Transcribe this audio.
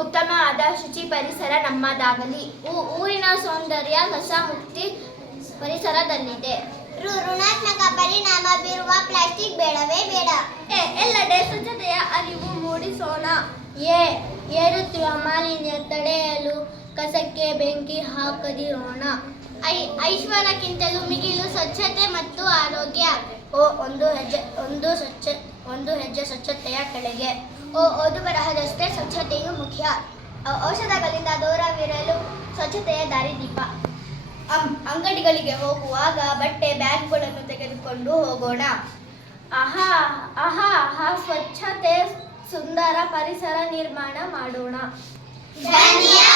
ಉತ್ತಮವಾದ ಶುಚಿ ಪರಿಸರ ನಮ್ಮದಾಗಲಿ. ಊರಿನ ಸೌಂದರ್ಯ ಕಸ ಮುಕ್ತಿ ಪರಿಸರದಲ್ಲಿದೆ. ಋಣಾತ್ಮಕ ಪರಿಣಾಮ ಬೀರುವ ಪ್ಲಾಸ್ಟಿಕ್ ಬೇಡವೇ ಬೇಡ. ಎಲ್ಲೆಡೆ ಸ್ವಚ್ಛತೆಯ ಅರಿವು ಮೂಡಿಸೋಣ. ಏರುತ್ತಿರುವ ಮಾಲಿನ್ಯ ತಡೆಯಲು ಕಸಕ್ಕೆ ಬೆಂಕಿ ಹಾಕದಿರೋಣ. ಐಶ್ವರ್ಯಕ್ಕಿಂತಲೂ ಮಿಗಿಲು ಸ್ವಚ್ಛತೆ ಮತ್ತು ಆರೋಗ್ಯ. ಒಂದು ಹೆಜ್ಜೆ ಸ್ವಚ್ಛತೆಯ ಕಡೆಗೆ. ಓದು ಬರಹದಷ್ಟೇ ಸ್ವಚ್ಛತೆಯು ಮುಖ್ಯ. ಔಷಧಗಳಿಂದ ದೂರವಿರಲು ಸ್ವಚ್ಛತೆಯ ದಾರಿದೀಪ. ಅಂಗಡಿಗಳಿಗೆ ಹೋಗುವಾಗ ಬಟ್ಟೆ ಬ್ಯಾಗ್ಗಳನ್ನು ತೆಗೆದುಕೊಂಡು ಹೋಗೋಣ. ಸ್ವಚ್ಛತೆ ಸುಂದರ ಪರಿಸರ ನಿರ್ಮಾಣ ಮಾಡೋಣ. ಧನ್ಯವಾದ.